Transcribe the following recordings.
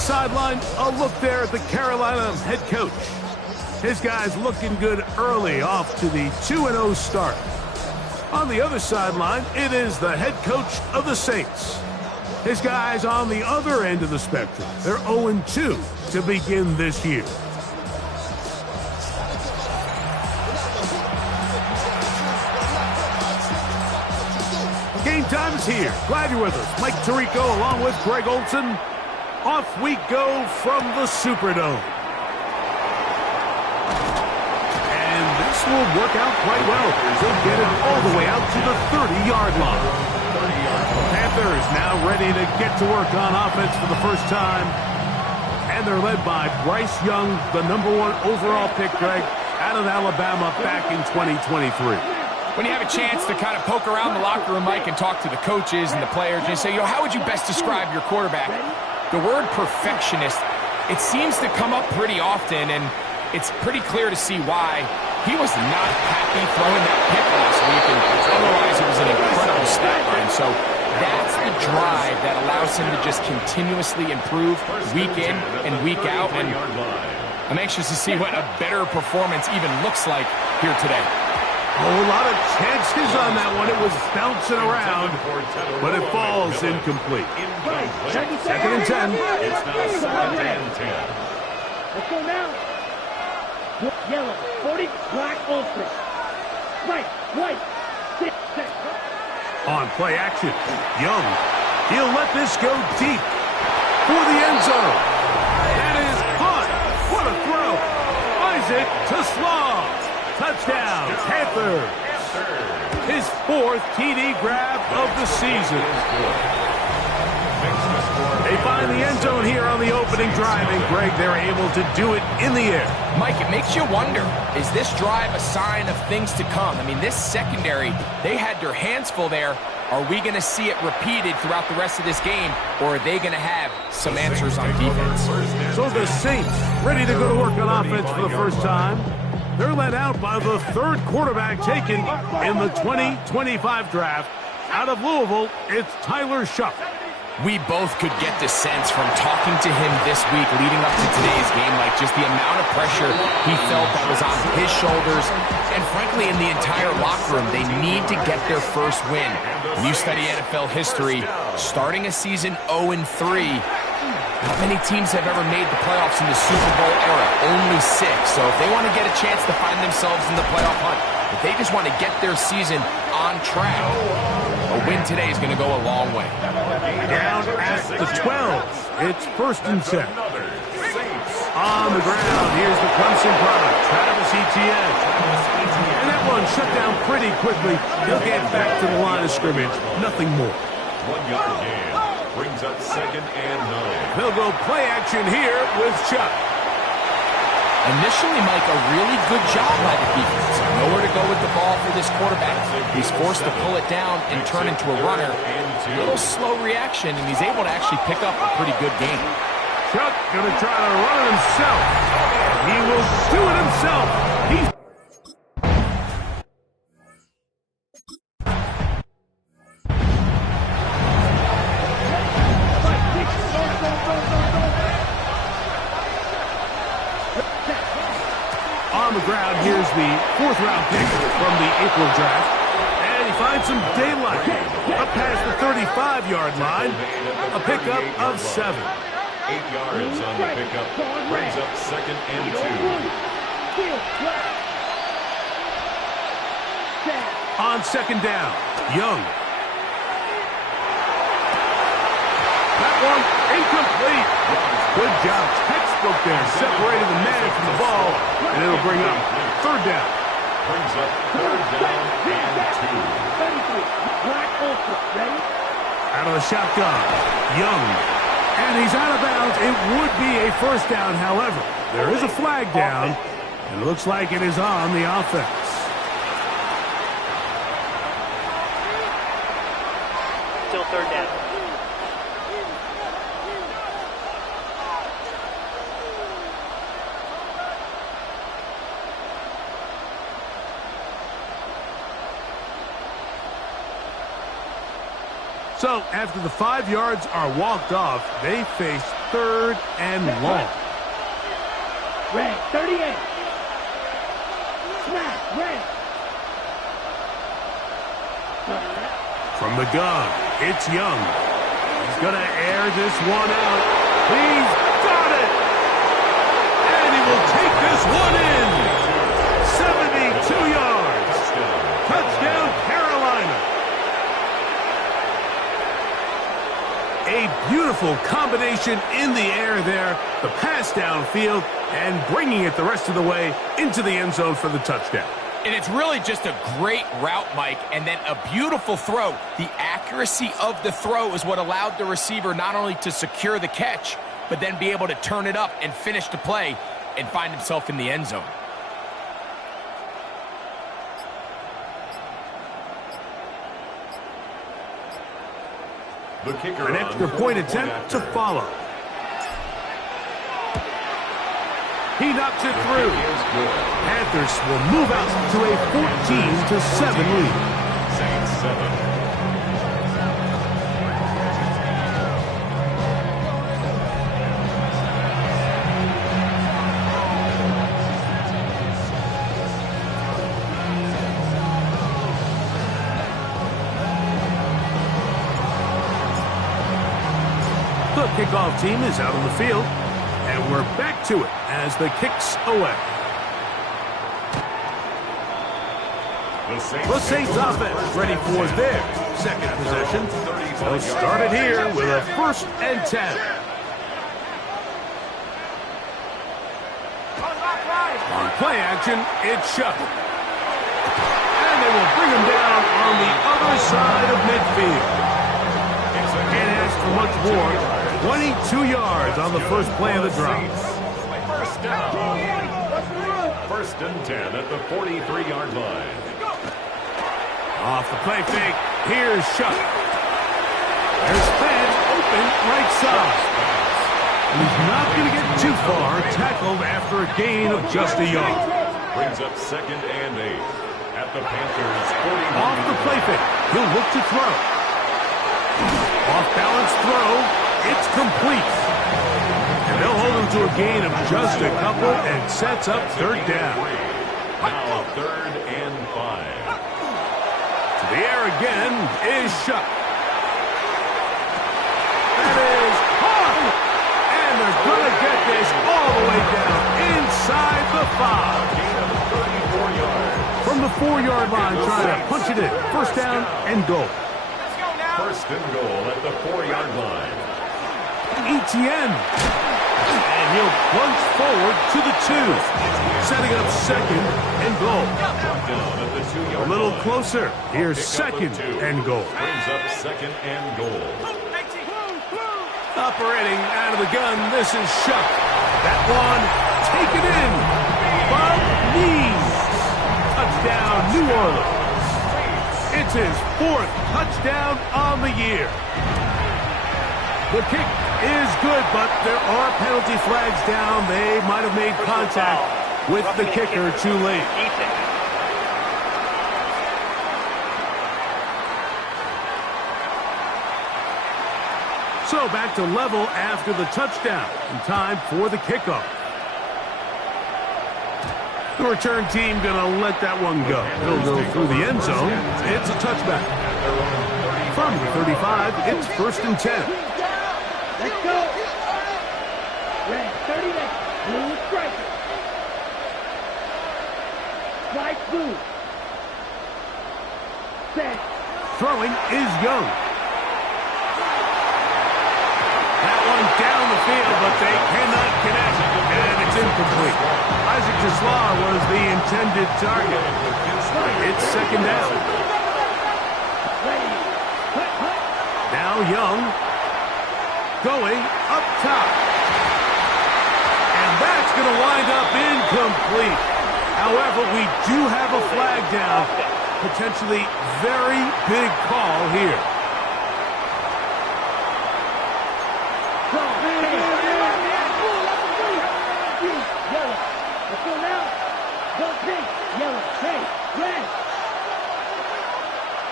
sideline, a look there at the Carolina head coach. His guys looking good early off to the 2-0 start. On the other sideline, it is the head coach of the Saints. His guys on the other end of the spectrum. They're 0-2 to begin this year. Game time is here. Glad you're with us. Mike Tirico along with Greg Olson. Off we go from the Superdome. And this will work out quite well. They'll get it all the way out to the 30-yard line. The Panthers now ready to get to work on offense for the first time. And they're led by Bryce Young, the #1 overall pick, Greg, out of Alabama back in 2023. When you have a chance to kind of poke around the locker room, Mike, and talk to the coaches and the players, and you say, how would you best describe your quarterback? The word perfectionist, it seems to come up pretty often, and it's pretty clear to see why. He was not happy throwing that pick last week, and otherwise it was an incredible stat line. So that's the drive that allows him to just continuously improve week in and week out, and I'm anxious to see what a better performance even looks like here today. A lot of chances on that one. It was bouncing around, but it falls incomplete. Second and 10. It's now second and 10. Let's go now. Yellow, 40, black, ultra. Right, white, 6, 6. On play action, Young. He'll let this go deep for the end zone. That is caught. What a throw. Isaac to Slaw. Touchdown, Panthers. His 4th TD grab of the season. They find the end zone here on the opening drive, and Greg, they're able to do it in the air. Mike, it makes you wonder, is this drive a sign of things to come? I mean, this secondary, they had their hands full there. Are we going to see it repeated throughout the rest of this game, or are they going to have some answers on defense? So the Saints ready to go to work on offense for the first time. They're led out by the 3rd quarterback taken in the 2025 draft. Out of Louisville, it's Tyler Shuck. We both could get the sense from talking to him this week leading up to today's game, like just the amount of pressure he felt that was on his shoulders. And frankly, in the entire locker room, they need to get their first win. When you study NFL history, starting a season 0-3, not many teams have ever made the playoffs in the Super Bowl era, only 6. So if they want to get a chance to find themselves in the playoff hunt, if they just want to get their season on track, a win today is going to go a long way. Down at the 12. It's 1st and 10. On the ground, here's the Clemson product, Travis Etienne. And that one shut down pretty quickly. He'll get back to the line of scrimmage. Nothing more. 1-yard gain. Brings up 2nd and 9. They'll go play action here with Chuck. Initially, Mike, a really good job by the defense. Nowhere to go with the ball for this quarterback. He's forced to pull it down and turn into a runner. A little slow reaction, and he's able to actually pick up a pretty good game. Chuck going to try to run it himself. He will do it himself. He's on the ground. Here's the 4th-round pick from the April draft. And he finds some daylight up past the 35-yard line. A pickup of 7. 8 yards on the pickup. Brings up 2nd and 2. On 2nd down, Young. That one incomplete. Good job. Textbook there. Separated the man from the ball. And it'll bring up 3rd down. Brings up 3rd down and 2. Out of the shotgun, Young. And he's out of bounds. It would be a 1st down, however. There is a flag down. And it looks like it is on the offense. Still 3rd down. So, after the 5 yards are walked off, they face 3rd and long. Red, 38. Snap, red. From the gun, it's Young. He's going to air this one out. He's got it! And he will take this one in. 72 yards. Touchdown, Carolina. A beautiful combination in the air there. The pass downfield and bringing it the rest of the way into the end zone for the touchdown. And it's really just a great route, Mike, and then a beautiful throw. The accuracy of the throw is what allowed the receiver not only to secure the catch, but then be able to turn it up and finish the play and find himself in the end zone. The kicker An extra point attempt to follow. He knocks it through. Panthers will move out to a 14-7 lead. Saints 7. The kickoff team is out on the field, and we're back to it as the kick's away. The Saints offense ready for their second possession. They'll start it here with a 1st and 10. On play action, it's Shuck. And they will bring him down on the other side of midfield. Can't ask for much more. 22 yards on the first play of the drive. First down. 1st and 10 at the 43-yard line. Off the play fake, here's Shuck. There's Fed open right side. He's not going to get too far, tackled after a gain of just a yard. Brings up 2nd and 8 at the Panthers 41. Off the play fake, he'll look to throw. Off balance throw. It's complete. And they'll hold him to a gain of just a couple and sets up 3rd down. Now 3rd and 5. To the air again is Shuck. That is hard. And they're going to get this all the way down inside the 5. Gain of 34 yards. From the 4-yard line, trying to punch it in. 1st down and goal. 1st and goal at the 4-yard line. Etienne. And he'll plunge forward to the 2. Setting up 2nd and goal. Down at the 2-yard A little line. closer. Here's 2nd and goal. Brings up 2nd and goal. Operating out of the gun, this is Shuck. That one, take it in. Bob Knees. Touchdown, New Orleans. It's his 4th touchdown on the year. The kick is good, but there are penalty flags down. They might have made contact with the kicker too late. So back to level after the touchdown. And time for the kickoff. The return team going to let that one go. It'll go through the end zone. It's a touchback. From the 35, it's 1st and 10. Let's go. Red, 38. Blue striker. White blue. Set. Throwing is Young. That one down the field, but they cannot connect. And it's incomplete. Isaac Tisla was the intended target. It's 2nd down. Now Young going up top. And that's going to wind up incomplete. However, we do have a flag down. Potentially very big call here.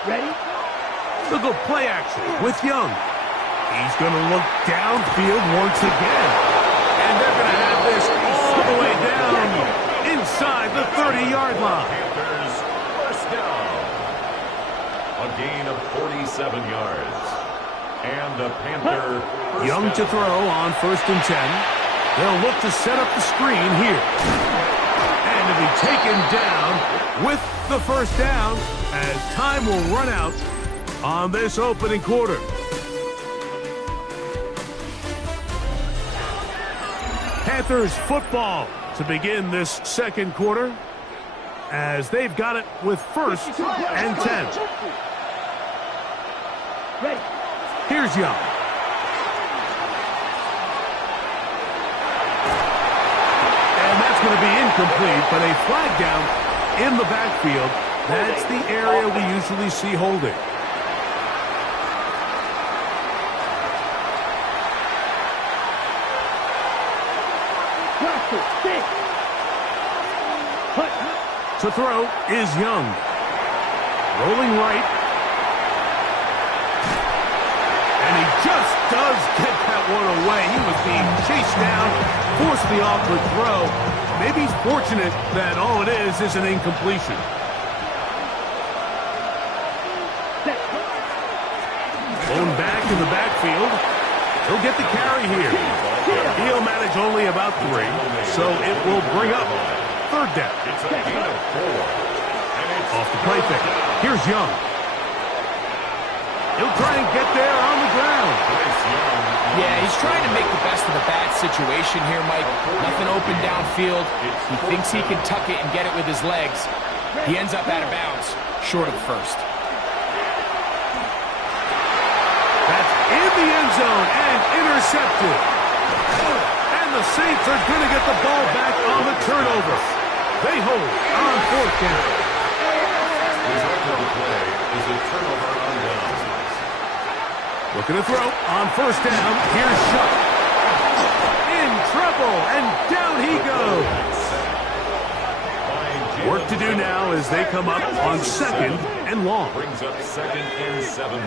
Ready? Look at play action with Young. He's going to look downfield once again. And they're going to have this all the way down inside the 30-yard line. Panthers first down. A gain of 47 yards. And the Panther Young to throw on 1st and 10. They'll look to set up the screen here. And to be taken down with the first down as time will run out on this opening quarter. Panthers football to begin this second quarter as they've got it with 1st and 10. Ready. Here's Young. And that's going to be incomplete, but a flag down in the backfield. That's the area we usually see holding. To throw is Young. Rolling right. And he just does get that one away. He was being chased down, forced the awkward throw. Maybe he's fortunate that all it is an incompletion. Blown back in the backfield. He'll get the carry here. He'll manage only about 3, so it will bring up 3rd down. It's a gain of 4. Off the play fake. Here's Young. He'll try and get there on the ground. Yeah, he's trying to make the best of a bad situation here, Mike. Nothing open downfield. He thinks he can tuck it and get it with his legs. He ends up out of bounds, short of the 1st. That's in the end zone and intercepted. And the Saints are going to get the ball back on the turnover. They hold on 4th down. The result of the play is a turnover on downs. Looking to throw on 1st down. Here's Shuck. In trouble, and down he goes. Work to do now as they come up on 2nd and long. Brings up 2nd and 17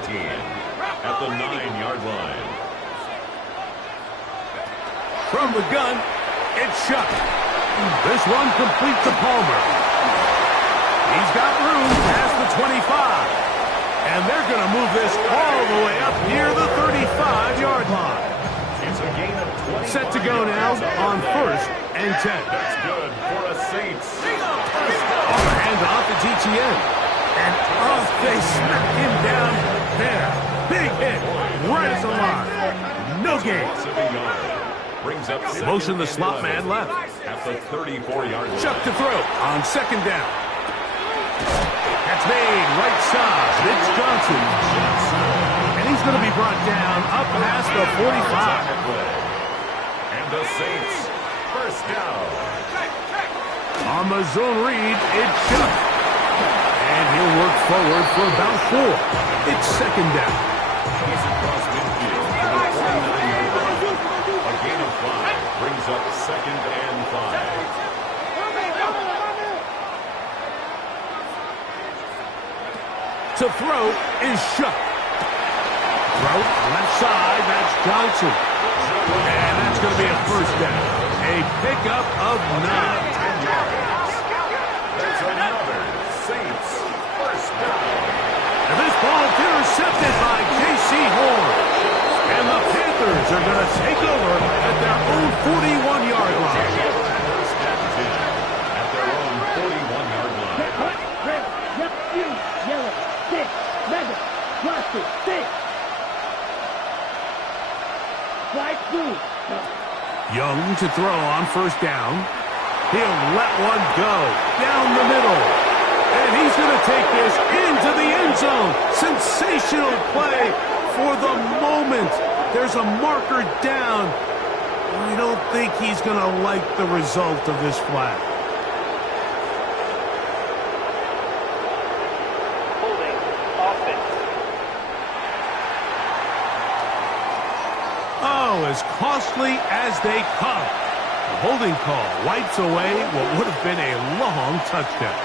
at the 9-yard line. From the gun, it's Shuck. This one complete to Palmer. He's got room past the 25. And they're going to move this all the way up near the 35-yard line. It's a gain of 20. Set to go now on 1st and 10. That's good for a Saints. On the handoff, it's ETN. And off they smack him down there. Big hit, right as a line. No gain. Brings up Motion the slot man left. At the 34-yard line. Chuck to throw on 2nd down. That's made right side. It's Johnson. And he's going to be brought down up past the 45. And the Saints first down. On the zone read, it's Shuck. And he'll work forward for about 4. It's 2nd down. He's across midfield to the 49-yard line. A gain of 5 brings up 2nd and 5. To throw is Shuck. Throw left side, that's Johnson. And that's going to be a 1st down. A pickup of 9. There's another Saints first down. And this ball intercepted by J.C. Horn. And the Panthers are going to take over at their own 41-yard line. First and 10 at their own 41-yard line. Red, yellow, 6, 11, cluster, 6. Flag blue. Young to throw on 1st down. He'll let one go down the middle. And he's going to take this into the end zone. Sensational play for the moment. There's a marker down. I don't think he's going to like the result of this flag. Holding offense. Oh, as costly as they come. The holding call wipes away what would have been a long touchdown.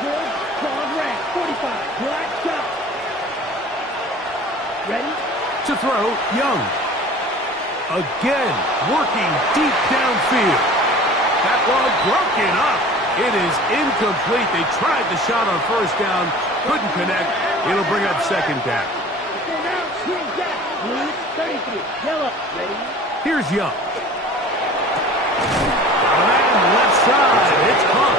Good, strong red, 45, black shot. Ready? To throw, Young. Again, working deep downfield. That ball broken up. It is incomplete. They tried the shot on first down, couldn't connect. It'll bring up second down. Now swing back. Blue 33. Yellow. Ready? Here's Young. And left side. It's caught.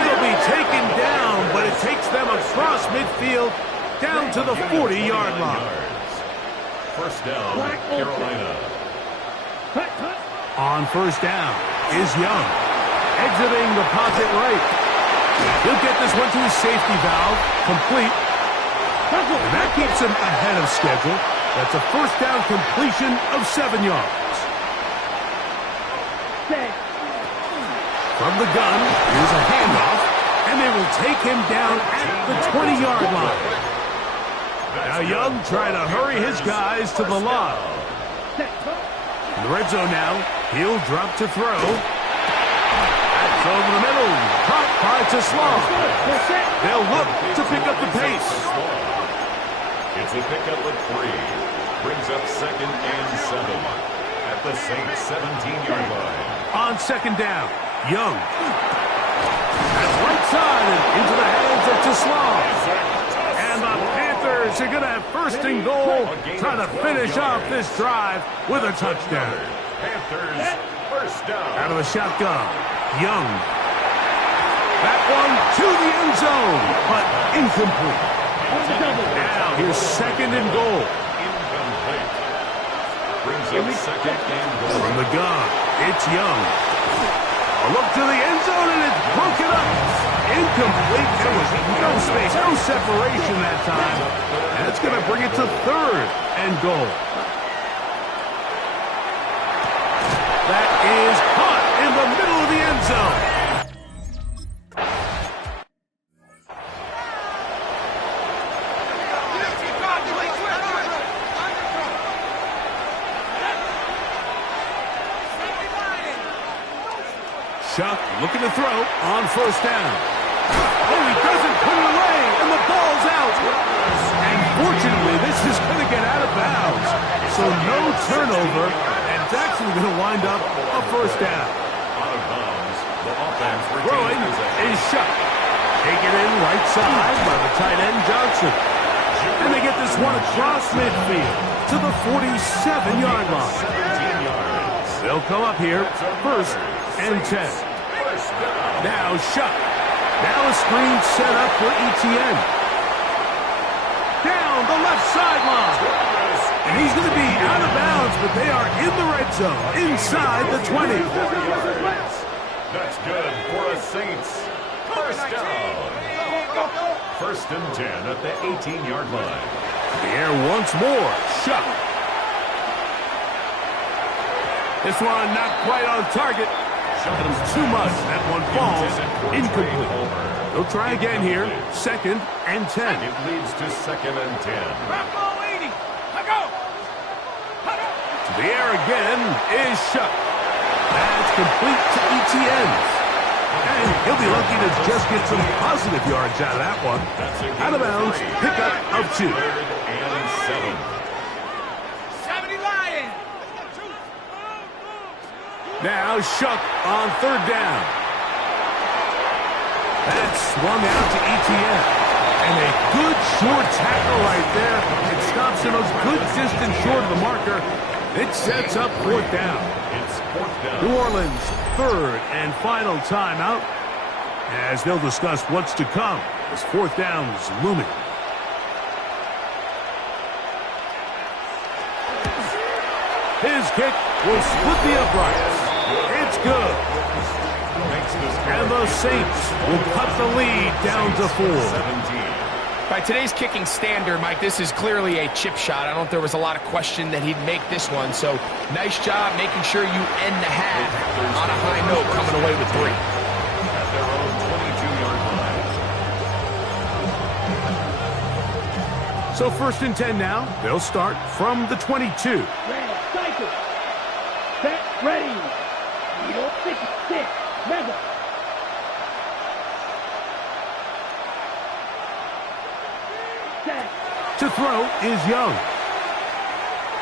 It'll be taken down, but it takes them across midfield down to the 40-yard line. First down, Carolina. On first down is Young. Exiting the pocket right. He'll get this one to his safety valve. Complete. And that keeps him ahead of schedule. That's a first down completion of 7 yards. From the gun, here's a handoff. And they will take him down at the 20-yard line. Now Young trying to hurry his guys to the line. In the red zone now, he'll drop to throw. That's over the middle. Caught by Slaw. They'll look to pick up the pace. It's a pickup of 3. Brings up second and 7 at the Saints 17-yard line. On second down, Young. That's right side and into the hands of Slaw. And the Panthers are going to have first and goal, trying to finish off this drive with a touchdown. Panthers first down. Out of the shotgun, Young. That one to the end zone, but incomplete. Now here's second and goal. Incomplete. Brings up second and goal. From the gun, it's Young. A look to the end zone, and it's broken up. Incomplete. There was no space, no separation that time. And it's going to bring it to third and goal. That is caught in the middle of the end zone. Shuck looking to throw on first down. Oh, he doesn't put it away, and the ball's out. And fortunately, this is going to get out of bounds. So no turnover, and it's actually going to wind up a first down. Out of bounds. The offense Throwing is Shuck. Taken in right side by the tight end Johnson. And they get this one across midfield to the 47-yard line. 17 yards. They'll come up here first and 10. Now Shuck. Now a screen set up for ETN. Down the left sideline. And he's going to be out of bounds, but they are in the red zone, inside the 20. That's good for a Saints. First down. First and 10 at the 18-yard line. The air once more. Shuck. This one not quite on target. Too much. That one falls incomplete. They'll try again here. Second and 10. It leads to second and 10. To the air again is Shuck. That's complete to ETN. And he'll be lucky to just get some positive yards out of that one. Out of bounds, pickup of 2. Third and 7. Now Shuck on third down. That's swung out to ETN. And a good short tackle right there. It stops him a good distance short of the marker. It sets up fourth down. It's fourth down. New Orleans, third and final timeout. As they'll discuss what's to come as fourth down is looming. His kick will split the uprights. It's good. And the Saints will cut the lead down to 4. 17. By today's kicking standard, Mike, this is clearly a chip shot. I don't think there was a lot of question that he'd make this one. So nice job making sure you end the half on a high note, coming away with 3. At their own 22-yard line. So first and 10 now. They'll start from the 22. Red, cycle. Set, ready. You don't think it's stick. Never. To throw is Young.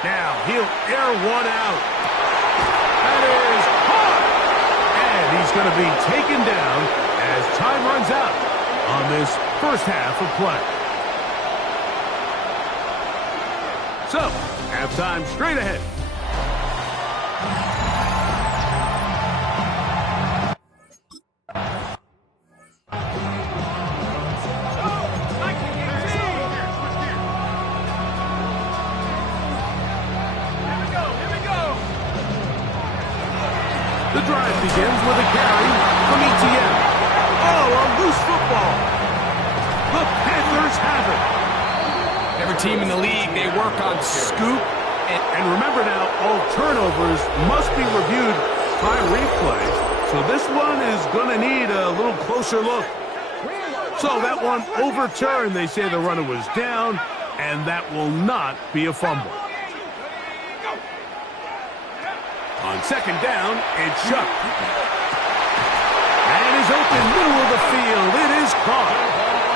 Now he'll air one out. That is hard. And he's going to be taken down as time runs out on this first half of play. So, halftime straight ahead. The drive begins with a carry from ETN. Oh, a loose football. The Panthers have it. Every team in the league, they work on scoop. And remember now, all turnovers must be reviewed by replay. So this one is going to need a little closer look. So that one overturned. They say the runner was down, and that will not be a fumble. On second down, it's Shuck. And he's open middle of the field. It is caught.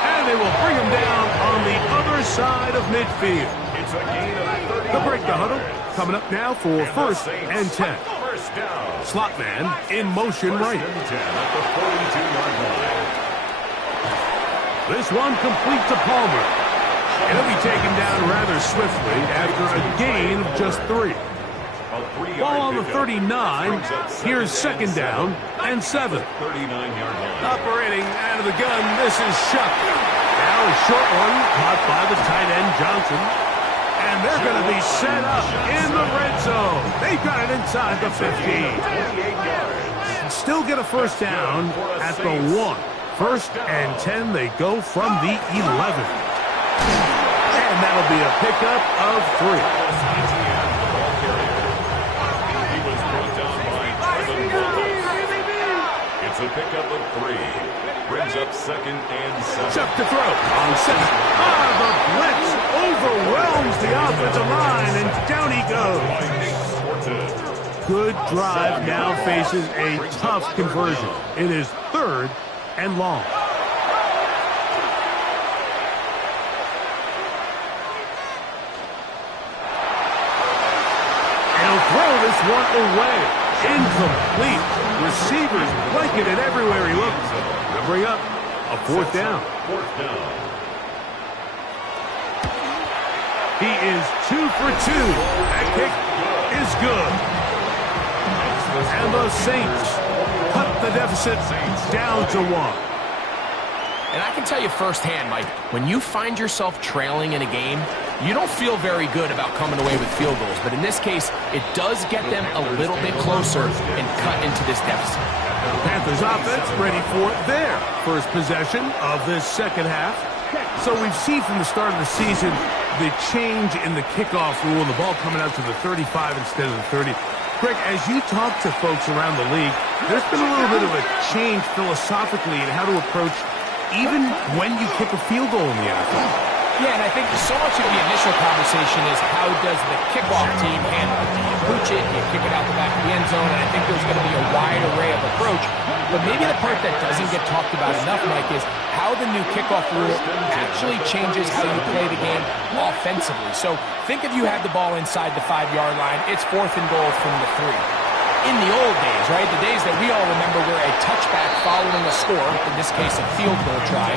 And they will bring him down on the other side of midfield. It's a gain of 30. The break the huddle coming up now for first and 10. First down. Slot man in motion right. First and 10 at the 42-yard line. This one complete to Palmer. And he'll be taken down rather swiftly after a gain of just 3. Ball on the 39. Here's second down and 7. 39-yard line. Operating out of the gun, this is Shuck. Now a short one caught by the tight end Johnson. And they're going to be set up in the red zone. They got it inside the 15. Still get a first down at the 1. First and 10, they go from the 11. And that'll be a pickup of 3. It's a pickup of 3. Brings up second and 7. Chuck to throw on second. The blitz overwhelms the offensive line, and down he goes. Good drive now faces a tough conversion. It is third and long. And he'll throw this one away. Incomplete. Receivers blanketed everywhere he looks. They'll bring up a fourth down. He is 2 for 2. That kick is good. And the Saints cut the deficit down to 1. And I can tell you firsthand, Mike, when you find yourself trailing in a game, you don't feel very good about coming away with field goals. But in this case, it does get them a little bit closer and cut into this deficit. Panthers offense ready for their first possession of this second half. So we've seen from the start of the season the change in the kickoff rule, the ball coming out to the 35 instead of the 30. Greg, as you talk to folks around the league, there's been a little bit of a change philosophically in how to approach even when you kick a field goal in the NFL. Yeah, and I think so much of the initial conversation is how does the kickoff team handle it? Do you pooch it? Do you kick it out the back of the end zone? And I think there's going to be a wide array of approach. But maybe the part that doesn't get talked about enough, Mike, is how the new kickoff rule actually changes how you play the game offensively. So think if you had the ball inside the 5-yard line, it's 4th and goal from the 3. In the old days, right, the days that we all remember were a touchback following a score, in this case a field goal try,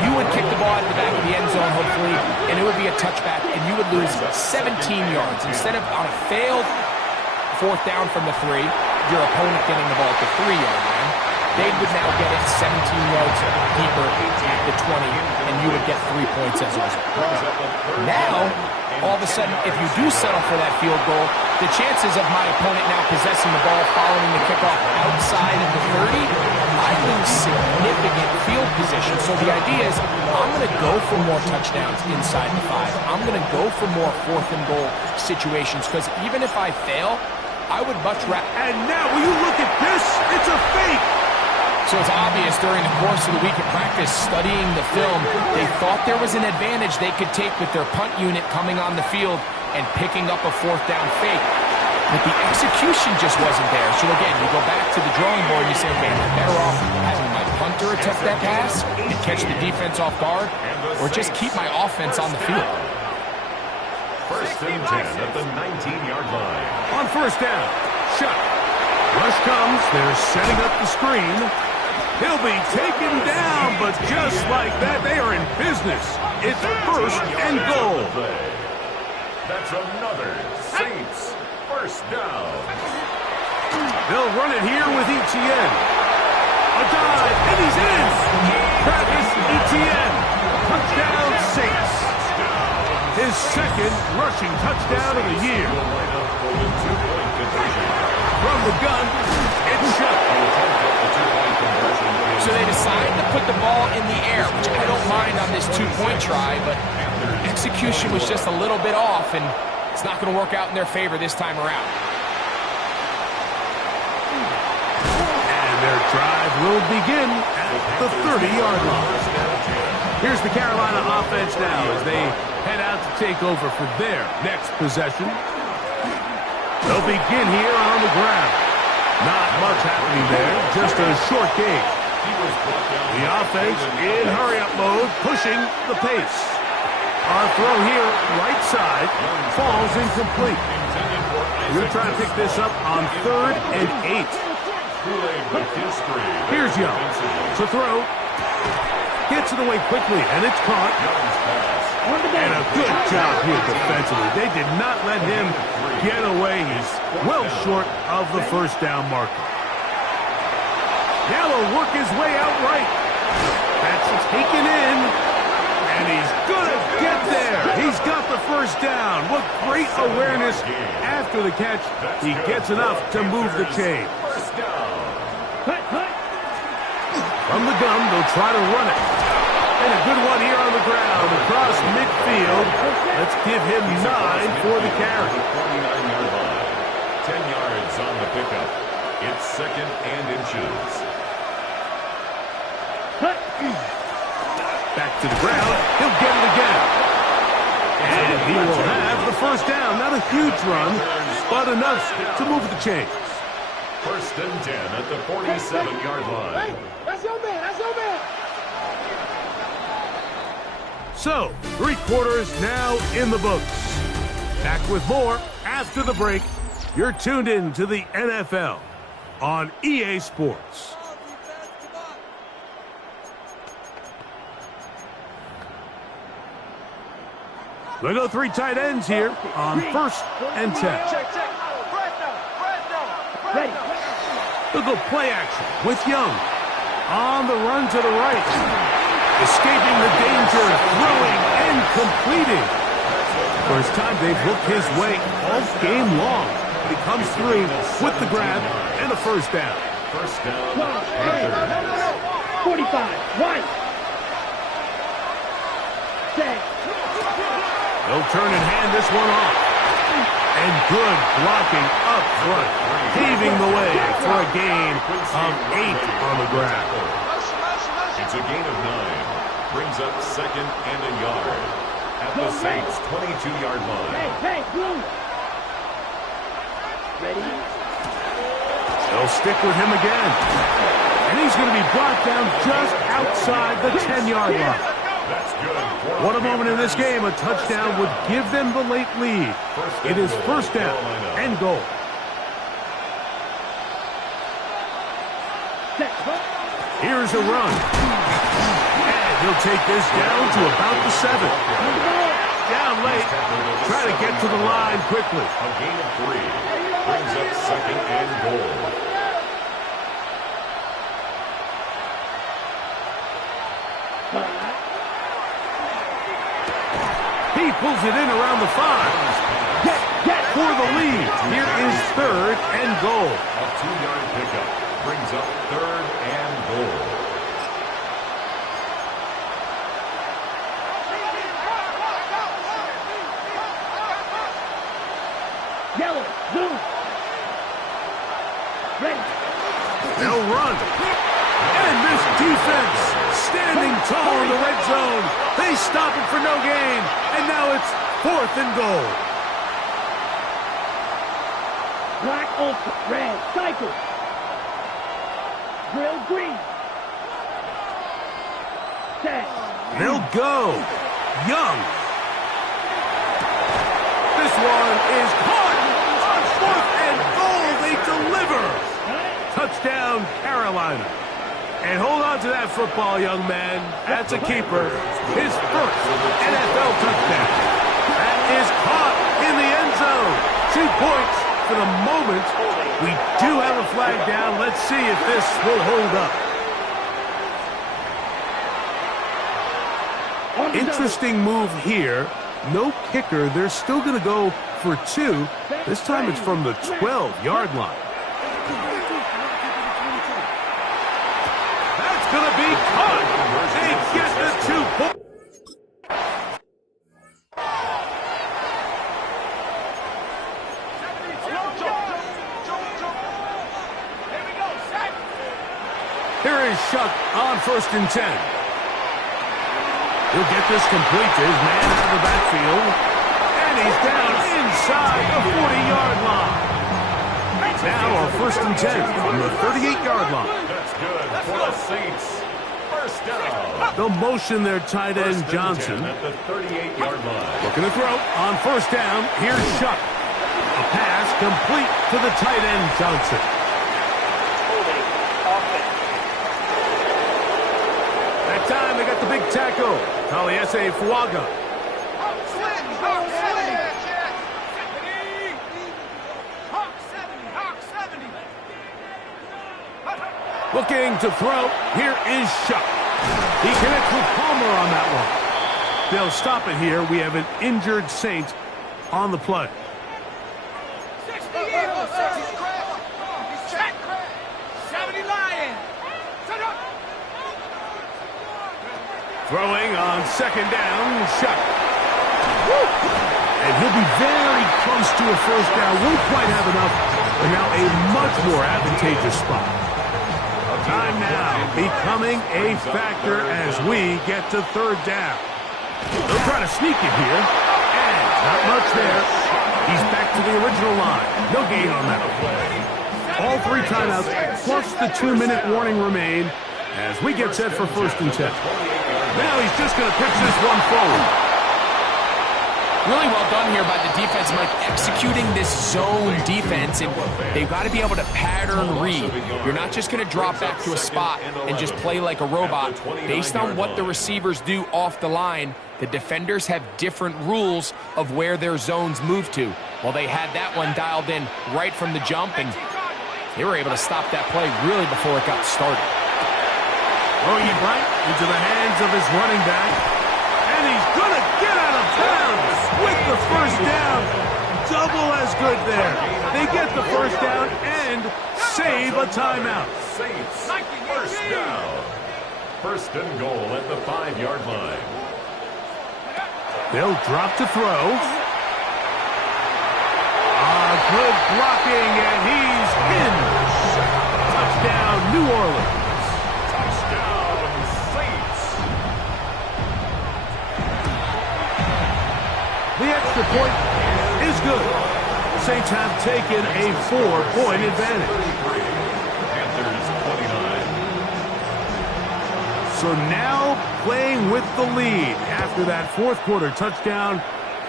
you would kick the ball at the back of the end zone, hopefully, and it would be a touchback, and you would lose 17 yards. Instead of on a failed 4th down from the 3, your opponent getting the ball at the 3-yard line, they would now get it 17 yards deeper at the 20, and you would get 3 points as a result. Now, all of a sudden, if you do settle for that field goal, the chances of my opponent now possessing the ball following the kickoff outside of the 30, I lose significant field position. So the idea is I'm going to go for more touchdowns inside the 5. I'm going to go for more 4th and goal situations because even if I fail, I would much rather. And now, will you look at this? It's a fake. So it's obvious during the course of the week of practice, studying the film, they thought there was an advantage they could take with their punt unit coming on the field and picking up a 4th down fake. But the execution just wasn't there. So again, you go back to the drawing board and you say, okay, I'm better off having my punter attempt that pass and catch the defense off guard, or just keep my offense on the field. First and 10 at the 19-yard line. On first down, shot. Rush comes, they're setting up the screen. He'll be taken down, but just like that, they are in business. It's first and goal. That's another Saints first down. They'll run it here with Etienne. A dive, and he's in. Travis Etienne. Touchdown, Saints. His second rushing touchdown of the year. From the gun, it's shot. So they decide to put the ball in the air, which I don't mind on this two-point try, but execution was just a little bit off, and it's not going to work out in their favor this time around. And their drive will begin at the 30-yard line. Here's the Carolina offense now as they head out to take over for their next possession. They'll begin here on the ground. Not much happening there, just a short game. The offense in hurry-up mode, pushing the pace. Our throw here, right side, falls incomplete. We're trying to pick this up on 3rd and 8. Here's Young to throw. Gets it away quickly, and it's caught. And a good job here defensively. They did not let him get away. He's well short of the first down marker. Now he'll work his way out right. That's taken in, and he's going to get there. He's got the first down. What great awareness after the catch. He gets enough to move the chain. From the gun, they'll try to run it. And a good one here on the ground across midfield. Let's give him 9 for the carry. 29-yard line. 10 yards on the pickup. It's 2nd and inches. Back to the ground. He'll get it again. And he will have the first down. Not a huge run, but enough to move the chains. First and 10 at the 47-yard line. That's your man. That's your man. So, 3 quarters now in the books. Back with more after the break. You're tuned in to the NFL on EA Sports. They go 3 tight ends here on 1st and 10. Ready. They'll go play action with Young. On the run to the right. Escaping the danger, throwing and completing. First time they've looked his way all game long. But he comes through with the grab and a first down. First down. 45. Right. Set. They'll turn and hand this one off. And good blocking up front, paving the way for a gain of 8 on the ground. It's a gain of 9. Brings up 2nd and a yard at the Saints' 22-yard line. Hey, blue. Ready. They'll stick with him again. And he's going to be brought down just outside the 10-yard line. That's good. What a moment in this game. A touchdown would give them the late lead. It is first down and goal. Here's a run. And he'll take this down to about the 7. Down late. Try to get to the line quickly. A gain of 3. Brings up 2nd and goal. He pulls it in around the 5. Get for the lead. Here is 3rd and goal. A 2-yard pickup brings up 3rd and goal. Yellow. Blue. Ready. They'll run. And this defense standing tall in the red zone. They stop it for no gain. And now it's 4th and goal. Black ultra. Red. Cycle. Grill green. Set. They'll go. Young. This one is caught on 4th and goal. They deliver. Touchdown, Carolina. And hold on to that football, young man. That's a keeper. His first NFL touchdown. That is caught in the end zone. 2 points for the moment. We do have a flag down. Let's see if this will hold up. Interesting move here. No kicker. They're still going to go for 2. This time it's from the 12-yard line. Going to be caught. They get the 2 points. Here is Shuck on 1st and 10. He'll get this complete to his man out of the backfield. And he's down inside the 40-yard line. Now on 1st and 10 from the 38-yard line. That's good for the Saints. First down. The motion there, tight end Johnson. At the 38-yard line. Looking to throw on 1st down. Here's Shuck. A pass complete to the tight end Johnson. Holding. Offense. That time they got the big tackle. Taliesin Fuaga. Looking to throw. Here is Shuck. He connects with Palmer on that one. They'll stop it here. We have an injured Saint on the play. Throwing on 2nd down. Shuck. And he'll be very close to a 1st down. Won't quite have enough, but now a much more advantageous spot. Time now becoming a factor as we get to 3rd down. They'll try to sneak it here. And not much there. He's back to the original line. No gain on that play. All 3 timeouts plus the 2-minute warning remain as we get set for 1st and 10. Now he's just going to pitch this one forward. Really well done here by the defense, Mike, executing this zone defense, and they've got to be able to pattern read. You're not just going to drop back to a spot and just play like a robot. Based on what the receivers do off the line, the defenders have different rules of where their zones move to. Well, they had that one dialed in right from the jump, and they were able to stop that play really before it got started. Throwing it right into the hands of his running back, and he's going to get out of bounds with the 1st down. Double as good there. They get the 1st down and save a timeout. Saints, 1st down. 1st and goal at the 5-yard line. They'll drop to throw. Good blocking, and he's in. Touchdown, New Orleans. Touchdown, Saints. The extra point is good. The Saints have taken a 4-point advantage. Panthers 29. So now playing with the lead after that 4th quarter touchdown.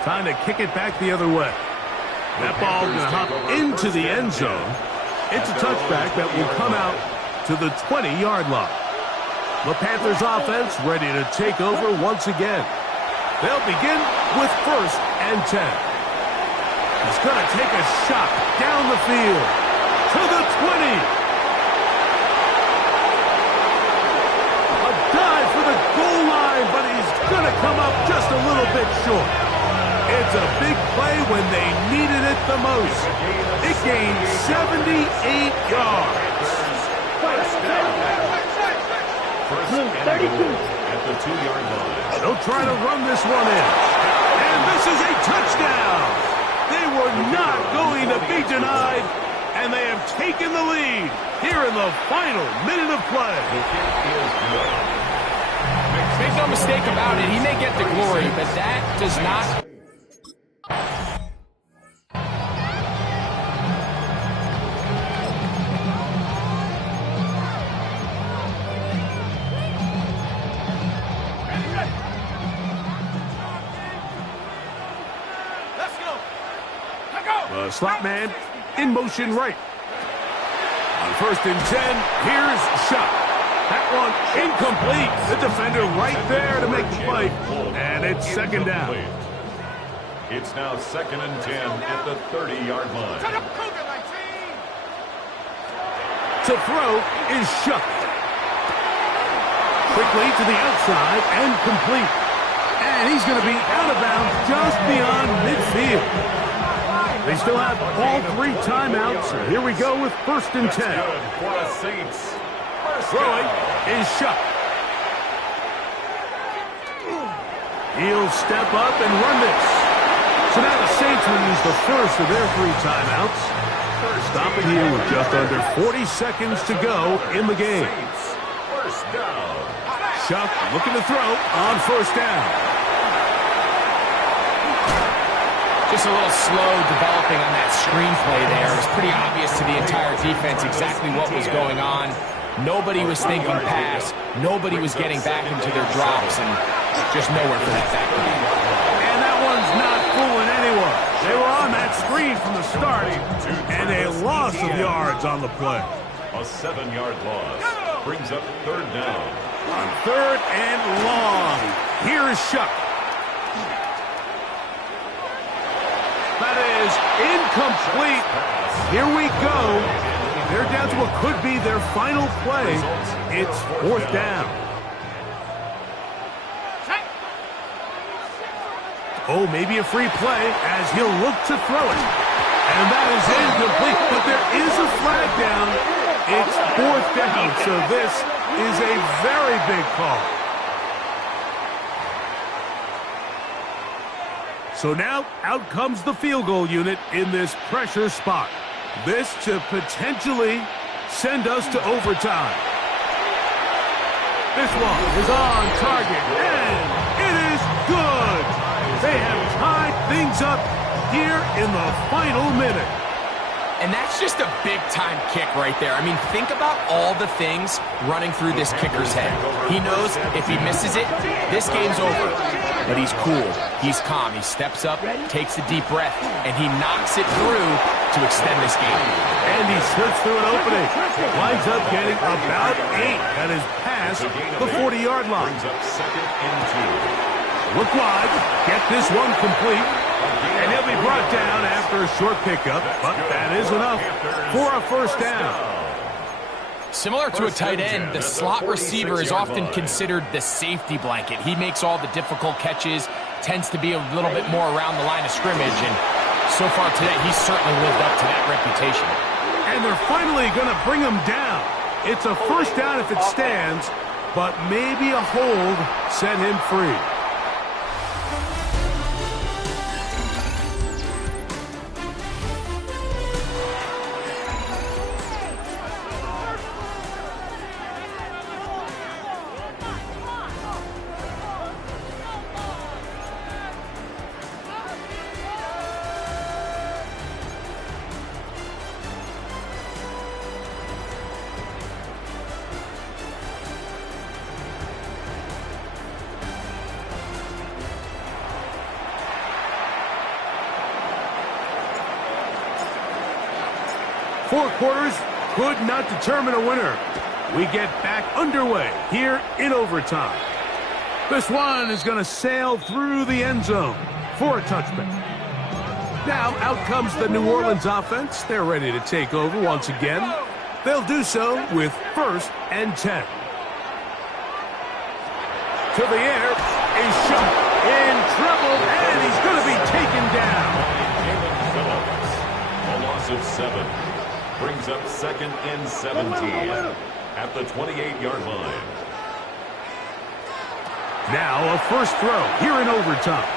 Time to kick it back the other way. That ball going to hop into the end zone. It's a touchback that will come out to the 20-yard line. The Panthers offense ready to take over once again. They'll begin with 1st and 10. He's going to take a shot down the field to the 20. A dive for the goal line, but he's going to come up just a little bit short. It's a big play when they needed it the most. It gained 78 yards. First and 32 at the 2-yard line. They'll try to run this one in. And this is a touchdown. They were not going to be denied, and they have taken the lead here in the final minute of play. Make no mistake about it, he may get the glory, but that does not... The slot man in motion right. On 1st and 10, here's Shuck. That one incomplete. The defender right there to make the play. And it's 2nd down. It's now 2nd and 10 at the 30-yard line. To throw is Shuck. Quickly to the outside and complete. And he's going to be out of bounds just beyond midfield. They still have all 3 timeouts. Here we go with 1st and 10. Good for the Saints. Throwing is Shuck. He'll step up and run this. So now the Saints will use the first of their 3 timeouts. Stopping here with just under 40 seconds to go in the game. First down. Shuck looking to throw on 1st down. Just a little slow developing on that screenplay there. It was pretty obvious to the entire defense exactly what was going on. Nobody was thinking pass. Nobody was getting back into their drops, and just nowhere for that back to be. And that one's not fooling anyone. They were on that screen from the start, and a loss of yards on the play. A 7-yard loss brings up 3rd down. On 3rd and long, here is Shuck. That is incomplete. Here we go. They're down to what could be their final play. It's 4th down. Oh, maybe a free play as he'll look to throw it. And that is incomplete, but there is a flag down. It's 4th down, so this is a very big call. So now, out comes the field goal unit in this pressure spot. This to potentially send us to overtime. This one is on target, and it is good. They have tied things up here in the final minute. And that's just a big-time kick right there. I mean, think about all the things running through this kicker's head. He knows if he misses it, this game's over. But he's cool. He's calm. He steps up, takes a deep breath, and he knocks it through to extend this game. And he slips through an opening. Winds up getting about 8 at his pass the 40-yard line. Brings up 2nd and 2. Look wide. Get this one complete. And he'll be brought down after a short pickup, but that is enough for a 1st down. Similar to a tight end, the slot receiver is often considered the safety blanket. He makes all the difficult catches, tends to be a little bit more around the line of scrimmage, and so far today, he's certainly lived up to that reputation. And they're finally going to bring him down. It's a 1st down if it stands, but maybe a hold set him free. Four quarters could not determine a winner. We get back underway here in overtime. This one is going to sail through the end zone for a touchback. Now out comes the New Orleans offense. They're ready to take over once again. They'll do so with 1st and 10. To the air is Shuck in trouble, and he's going to be taken down. A loss of 7. Brings up 2nd and 17 at the 28-yard line. Now a 1st throw here in overtime.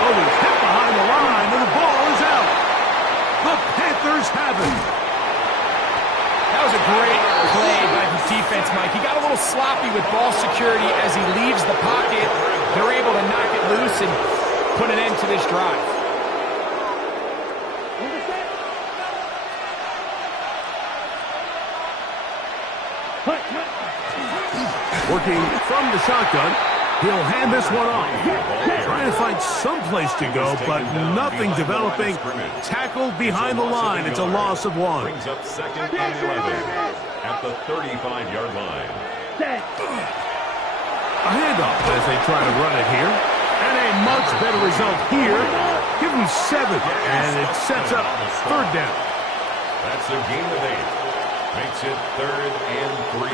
Oh, he's hit behind the line, and the ball is out. The Panthers have it. That was a great play by the defense, Mike. He got a little sloppy with ball security as he leaves the pocket. They're able to knock it loose and put an end to this drive. Working from the shotgun, He'll hand this one off. Trying to find some place to go, but nothing developing. Tackled behind the line. It's a loss of 1. Brings up 2nd and 11 at the 35-yard line. A handoff as they try to run it here. And a much better result here. Give him 7, and it sets up 3rd down. That's a gain of 8. Makes it 3rd and 3.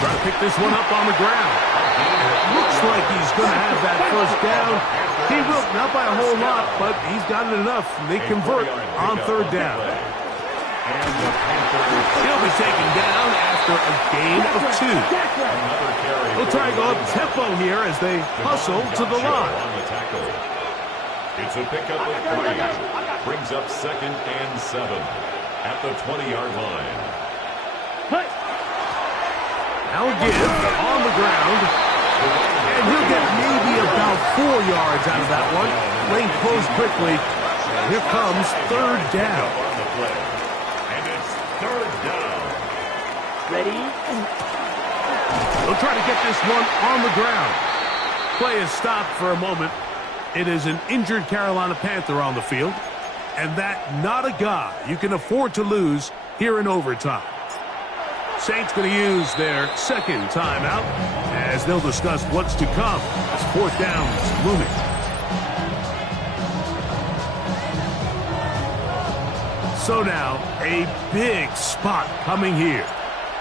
Trying to pick this one up on the ground. Looks like he's going to have that 1st down. He will, not by a whole lot, but he's got it enough. They convert on 3rd down. He'll be taken down after a gain of 2. They'll try to go up tempo here as they hustle to the line. It's a pickup of 3. Brings up 2nd and 7 at the 20-yard line. Now again, on the ground. And he'll get maybe about 4 yards out of that one. Lane closed quickly. And here comes 3rd down. And it's 3rd down. Ready? They'll try to get this one on the ground. Play is stopped for a moment. It is an injured Carolina Panther on the field. And that not a guy you can afford to lose here in overtime. Saints going to use their 2nd timeout as they'll discuss what's to come as 4th down is looming. So now, a big spot coming here.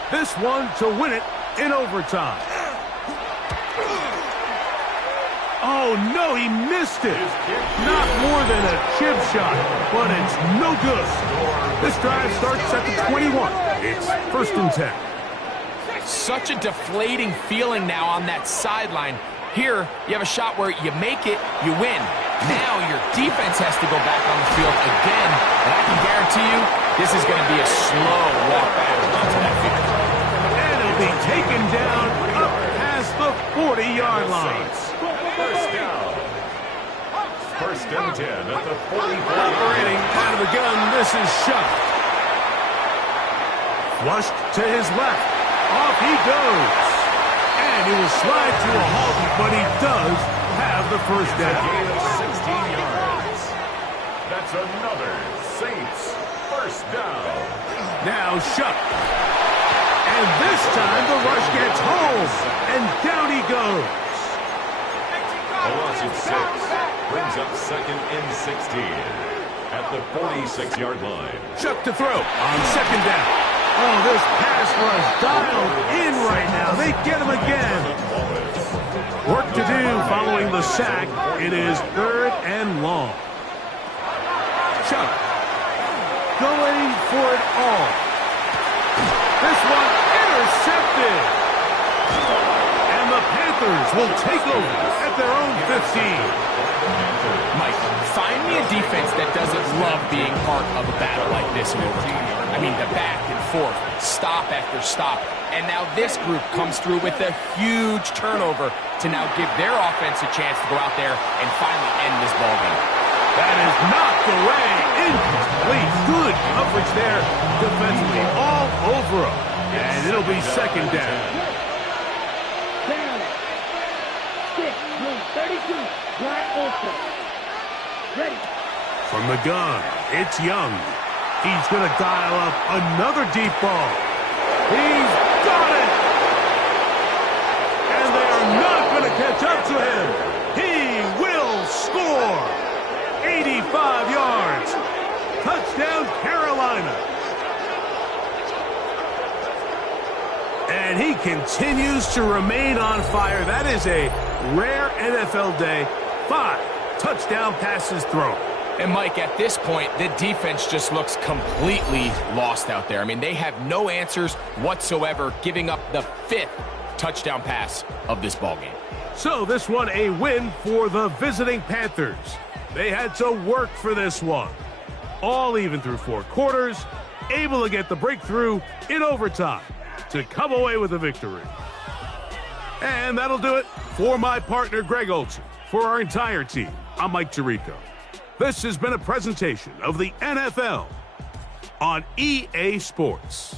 This one to win it in overtime. Oh, no, he missed it. Not more than a chip shot, but it's no good. This drive starts at the 21. It's 1st and 10. Such a deflating feeling now on that sideline. Here, you have a shot where you make it, you win. Now your defense has to go back on the field again, and I can guarantee you this is going to be a slow walk back onto that field. And it'll be taken down up past the 40-yard line. 1st down. 1st and 10 at the 44. Operating out of the gun, this is Shuck. Flushed to his left. Off he goes. And he will slide to a halt, but he does have the 1st down. A gain of 16 yards. That's another Saints 1st down. Now Shuck. And this time the rush gets home. And down he goes. A loss of 6. Brings up 2nd and 16 at the 46-yard line. Shuck to throw on 2nd down. Oh, this pass rush dialed in right now. They get him again. Work to do following the sack. It is 3rd and long. Chuck going for it all. This one intercepted. And the Panthers will take over at their own 15. Mike, find me a defense that doesn't love being part of a battle like this in overtime. I mean, the back and forth, stop after stop. And now this group comes through with a huge turnover to now give their offense a chance to go out there and finally end this ballgame. That is knocked away. Incomplete. Good coverage there defensively. All over him. And it'll be 2nd down. Down. 6, blue, 32. Wide open. Ready. From the gun, it's Young. He's going to dial up another deep ball. He's got it! And they are not going to catch up to him. He will score. 85 yards. Touchdown, Carolina. And he continues to remain on fire. That is a rare NFL day. 5 touchdown passes thrown. And, Mike, at this point, the defense just looks completely lost out there. I mean, they have no answers whatsoever, giving up the 5th touchdown pass of this ballgame. So this one a win for the visiting Panthers. They had to work for this one. All even through 4 quarters, able to get the breakthrough in overtime to come away with a victory. And that'll do it for my partner, Greg Olson. For our entire team, I'm Mike Tirico. This has been a presentation of the NFL on EA Sports.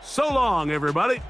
So long, everybody.